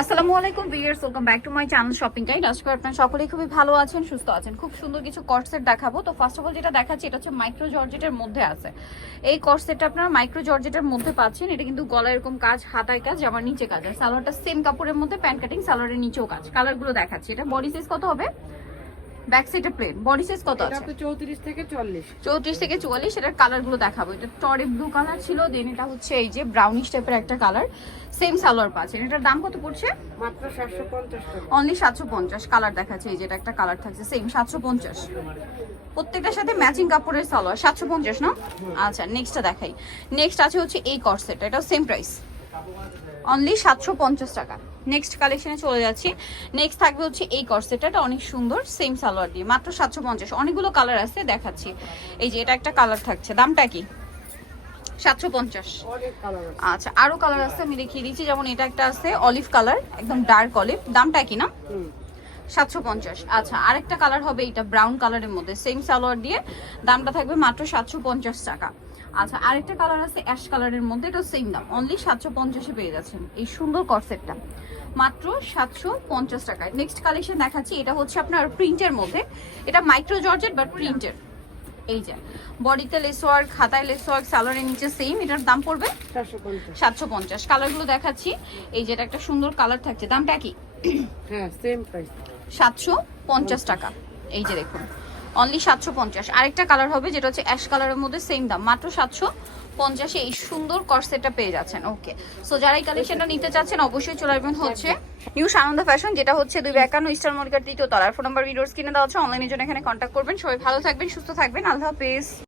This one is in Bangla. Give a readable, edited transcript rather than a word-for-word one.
আসসালামু আলাইকুম viewers, welcome back to my channel shopping guide. আজকে আপনারা সকলেই খুবই ভালো আছেন, সুস্থ আছেন। খুব সুন্দর কিছু কর্সেট দেখাবো। তো ফার্স্ট অফ অল যেটা দেখাচ্ছি এটা হচ্ছে মাইক্রো জর্জেটের মধ্যে আছে। এই কর্সেটটা আপনারা মাইক্রো জর্জেটের মধ্যে পাচ্ছেন। এটা কিন্তু গলায় এরকম কাজ, হাতায় কাজ, আমার নিচে কাজ। আর সালোয়ারটা সেম কাপড়ের মধ্যে, প্যান্ট কাটিং, সালোয়ারের নিচেও কাজ। কালারগুলো দেখাচ্ছি। এটা বডি সাইজ কত হবে? ব্যাক সাইডে প্লেন। বডি সাইজ কত আছে? 34 থেকে 40। 34 থেকে 44। এটার কালারগুলো দেখাবো। এটা টরে ব্লু কালার ছিল, দেন এটা হচ্ছে এই যে ব্রাউনিশ টাইপের একটা কালার, সেম সালোয়ার পাচ্ছেন। এটার দাম কত পড়ছে? মাত্র 750 টাকা। অনলি 750। কালার দেখাচ্ছে, এই যে এটা একটা কালার থাকছে সেম 750। প্রত্যেকটার সাথে ম্যাচিং কাপড়ের সালোয়ার 750 না? আচ্ছা, নেক্সটটা দেখাই। নেক্সট আছে হচ্ছে এই কর্সেটটা, এটাও সেম প্রাইস, অনলি 750 টাকা। নেক্সট কালেকশনে চলে যাচ্ছি। নেক্সট থাকবে হচ্ছে এই কর্সেটটা, এটা অনেক সুন্দর, সেম সালোয়ার দিয়ে, মাত্র 750। অনেকগুলো কালার আছে, দেখাচ্ছি। এই যে এটা একটা কালার থাকছে, দামটা কি? 750। অনেক কালার আছে। আচ্ছা, আরো কালার আছে, আমি দেখিয়ে দিচ্ছি। যেমন এটা একটা আছে অলিভ কালার, একদম ডার্ক অলিভ, দামটা কি না? 750। আচ্ছা, আরেকটা কালার হবে এটা ব্রাউন কালারের মধ্যে, সেম সালোয়ার দিয়ে, দামটা থাকবে মাত্র 750 টাকা। আচ্ছা, আরেকটা কালার আছে অ্যাশ কালারের মধ্যে, এটা সেম দাম, অনলি 750-এ পেয়ে যাচ্ছেন এই সুন্দর কর্সেটটা, মাত্র 750 টাকায়। নেক্সট কালেকশন দেখাচ্ছি। এটা হচ্ছে আপনার প্রিন্টের মধ্যে, এটা মাইক্রো জর্জেট বাট প্রিন্টের। এই যে বডিতে লেস ওয়ার্ক, খাতায় লেস ওয়ার্ক, সালোয়ারের নিচে সেম। এটার দাম পড়বে 750। কালারগুলো দেখাচ্ছি। এই যে এটা একটা সুন্দর কালার থাকছে, দামটা কি? হ্যাঁ, সেম প্রাইস, 750 টাকা। এই যে দেখুন, অনলি 750। আরেকটা কালার হবে যেটা হচ্ছে অ্যাশ কালারের মধ্যে, সেম দাম, মাত্র 750-এ এই সুন্দর কর্সেটটা পেয়ে যাচ্ছেন। ওকে, সো যারা এই কালেকশনটা নিতে চাচ্ছেন অবশ্যই চলে আসবেন হচ্ছে নিউ সানন্দা ফ্যাশন, যেটা হচ্ছে 252 ইস্টার মল্লিকার 3য় তলার। ফোন নাম্বার ভিডিওস কিনে দেওয়া হচ্ছে, অনলাইনের জন্য এখানে কন্ট্যাক্ট করবেন। সবাই ভালো থাকবেন, সুস্থ থাকবেন, আল্লাহ হাফেজ।